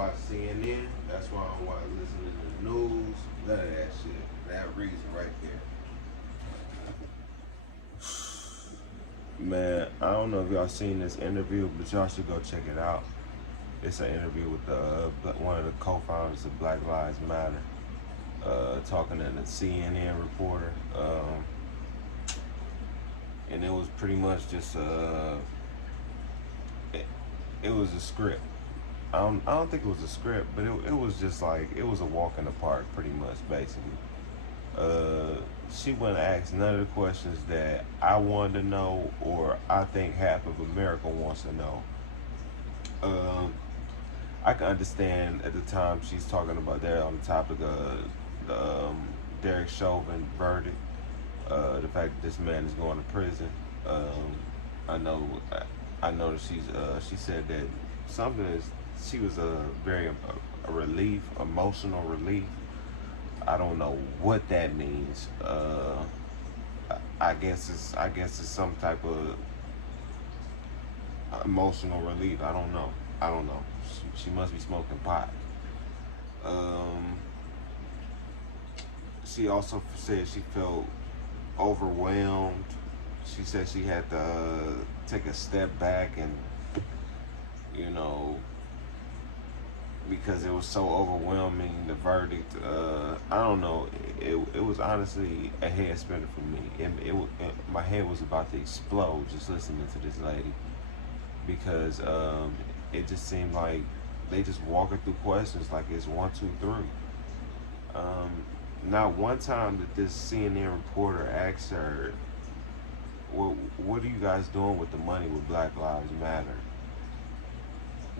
watch CNN. That's why I don't watch listening to the news. None of that shit. That reason right there. Man, I don't know if y'all seen this interview, but y'all should go check it out. It's an interview with one of the co-founders of Black Lives Matter, talking to the CNN reporter, and it was pretty much just it was a script. I don't think it was a script, but it was just like, it was a walk in the park, pretty much, basically. She wouldn't ask none of the questions that I wanted to know, or I think half of America wants to know. I can understand at the time she's talking about there on the topic of the Derek Chauvin verdict, the fact that this man is going to prison. I know that she said that something is, she was a relief, emotional relief. I don't know what that means. I guess it's some type of emotional relief. I don't know. She must be smoking pot. She also said she felt overwhelmed. She said she had to take a step back, and because it was so overwhelming, the verdict. I don't know. It was honestly a head spinner for me. My head was about to explode just listening to this lady, because it just seemed like they just walking through questions like it's 1, 2, 3. Not one time that this CNN reporter asked her, what are you guys doing with the money with Black Lives Matter?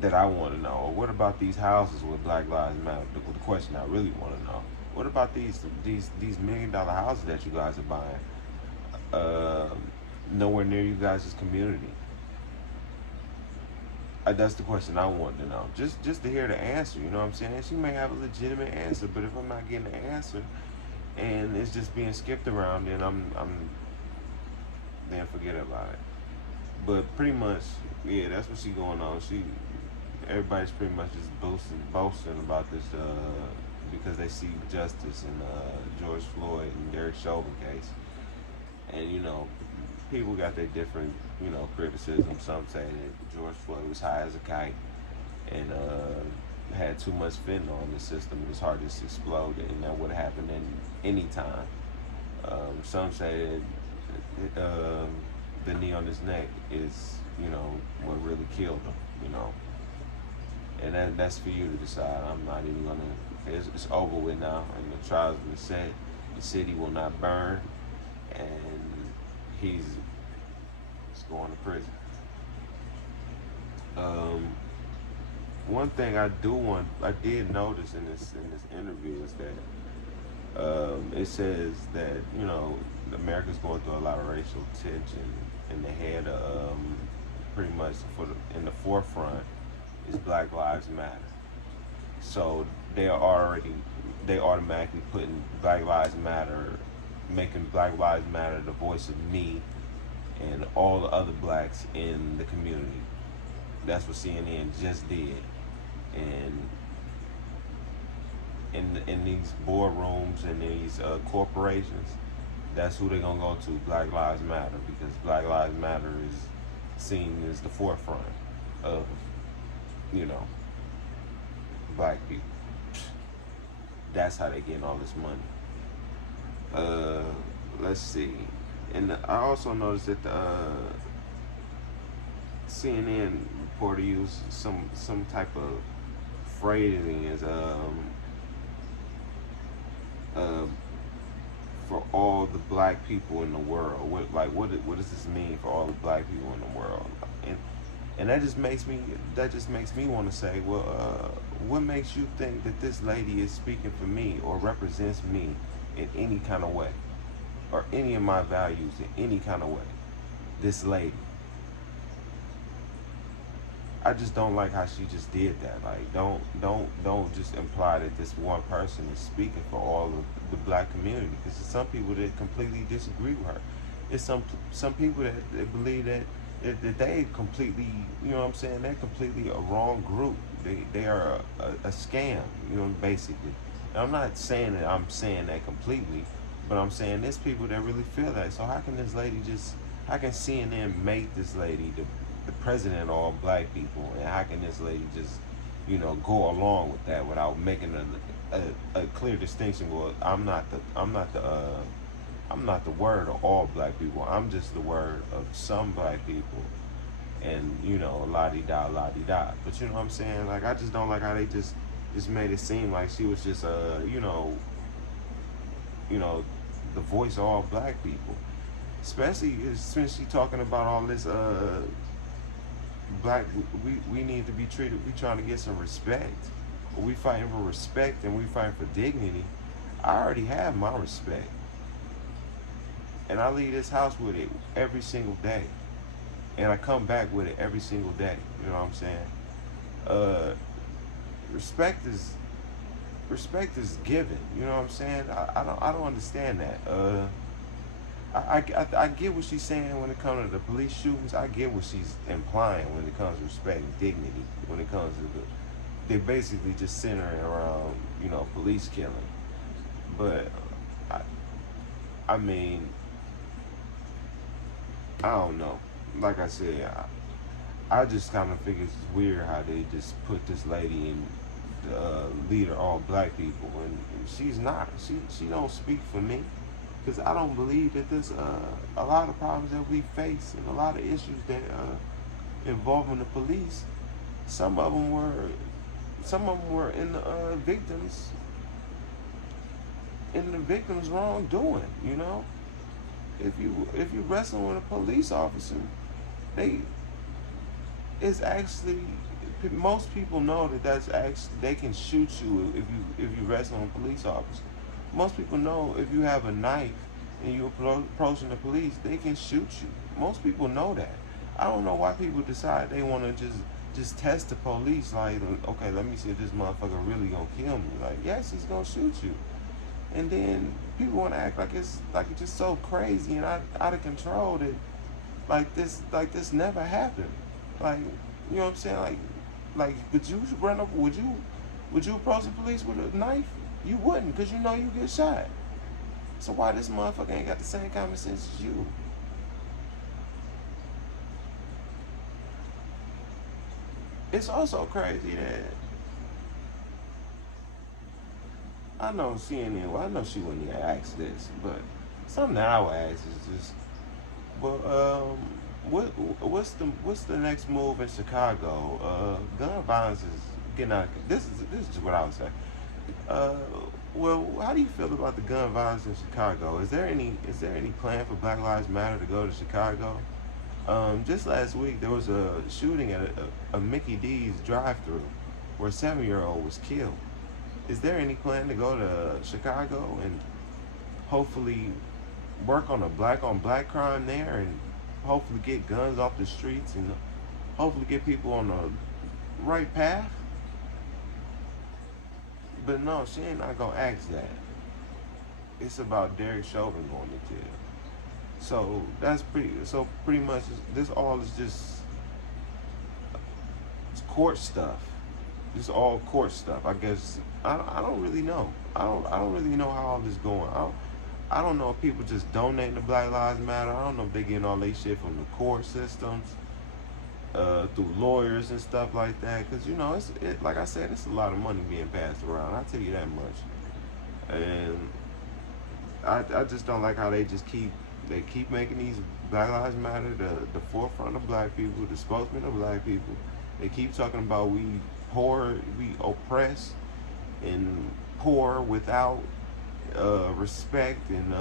That I want to know. Or what about these houses with Black Lives Matter? The question I really want to know. What about these $1 million houses that you guys are buying? Nowhere near you guys' community. That's the question I want to know. Just to hear the answer, you know what I'm saying? She may have a legitimate answer, but if I'm not getting the answer and it's just being skipped around, then then forget about it. But pretty much, yeah, that's what she going on. Everybody's pretty much just boasting about this because they see justice in George Floyd and Derek Chauvin case. And people got their different criticism. Some say that George Floyd was high as a kite and had too much fentanyl in the system. His heart just exploded, and that would have happened in any time. Some say that the knee on his neck is what really killed him. And that's for you to decide. I'm not even gonna. It's over with now, and the trial's been set. The city will not burn, and he's going to prison. One thing I did notice in this interview is that it says that America's going through a lot of racial tension, and they had pretty much in the forefront is Black Lives Matter. So they automatically putting Black Lives Matter, making Black Lives Matter the voice of me and all the other blacks in the community. That's what CNN just did. And in these boardrooms and these corporations, that's who they're gonna go to, Black Lives Matter, because Black Lives Matter is seen as the forefront of black people. That's how they getting all this money. Let's see. And I also noticed that the CNN reporter used some type of phrasing as for all the black people in the world. What does this mean for all the black people in the world? And that just makes me want to say, well, what makes you think that this lady is speaking for me or represents me in any kind of way, or any of my values in any kind of way? This lady. I just don't like how she just did that. Like, don't just imply that this one person is speaking for all of the black community, because there's some people that completely disagree with her. There's some people that believe that they completely, you know what I'm saying? They're completely a wrong group. They are a scam, you know, basically. And I'm not saying that I'm saying that completely, but I'm saying there's people that really feel that. So how can this lady just, how can CNN make this lady the president of all black people, and how can this lady just, you know, go along with that without making a clear distinction? Well, I'm not the word of all black people. I'm just the word of some black people, and you know, la di da. But you know what I'm saying? Like, I just don't like how they just made it seem like she was just you know, the voice of all black people. Especially since she talking about all this black. We need to be treated. We trying to get some respect. We fighting for respect and we fighting for dignity. I already have my respect, and I leave this house with it every single day, and I come back with it every single day. You know what I'm saying? Uh, respect is given. You know what I'm saying? I don't understand that. I get what she's saying when it comes to the police shootings. I get what she's implying when it comes to respect and dignity. When it comes to they basically just centering around, you know, police killing. But I, I mean, I don't know. Like I said, I just kind of think it's weird how they just put this lady in the leader of all black people, and she's not. She don't speak for me, because I don't believe that there's a lot of problems that we face and a lot of issues that involving the police. Some of them were in the victims wrongdoing. You know, if you wrestle with a police officer, they it's actually, most people know that that's actually, they can shoot you if you wrestle with a police officer. Most people know if you have a knife and you're approaching the police, they can shoot you. Most people know that. I don't know why people decide they want to just test the police. Like, okay, let me see if this motherfucker really gonna kill me. Like, yes, he's gonna shoot you. And then people want to act like it's just so crazy and out of control that like this never happened. Like, you know what I'm saying? Like would you approach the police with a knife? You wouldn't, because you know you get shot. So why this motherfucker ain't got the same common sense as you? It's also crazy that I know CNN. Well, I know she wouldn't even ask this, but something that I would ask is just, well, what's the next move in Chicago? Gun violence is getting out. This is what I would say. Uh, well, how do you feel about the gun violence in Chicago? Is there any plan for Black Lives Matter to go to Chicago? Just last week there was a shooting at a Mickey D's drive-through where a 7-year-old was killed. Is there any plan to go to Chicago and hopefully work on a black on black crime there, and hopefully get guns off the streets, and hopefully get people on the right path? But no, she ain't not gonna ask that. It's about Derek Chauvin going to jail. So pretty much this all is just it's court stuff. It's all court stuff. I guess I don't really know. I don't really know how all this going. I don't know if people just donating to Black Lives Matter. I don't know if they getting all their shit from the court systems, through lawyers and stuff like that. Because, you know, like I said, it's a lot of money being passed around. I'll tell you that much. And I just don't like how they keep making these Black Lives Matter the forefront of black people, the spokesman of black people. They keep talking about we poor, we oppressed and poor without respect, and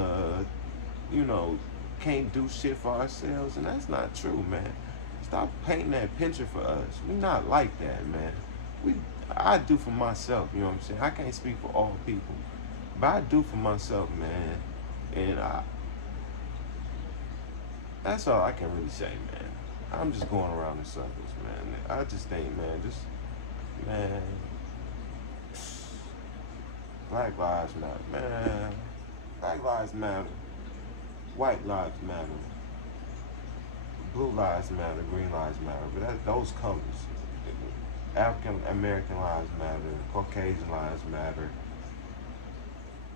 you know, can't do shit for ourselves, and that's not true, man. Stop painting that picture for us. We not like that, man. I do for myself, you know what I'm saying? I can't speak for all people, but I do for myself, man. And that's all I can really say, man. I'm just going around in circles, man. I just think, man, Black Lives Matter, man. Black Lives Matter. White Lives Matter. blue lives matter, green lives matter, but those colors. African American lives matter, Caucasian lives matter,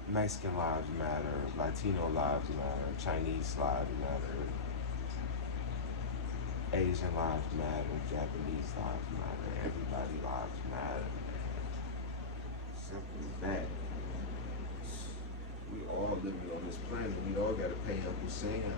Mexican lives matter, Latino lives matter, Chinese lives matter, Asian lives matter, Japanese lives matter, everybody lives matter, man. Simple as that. We all living on this planet. We all gotta pay Uncle Sam.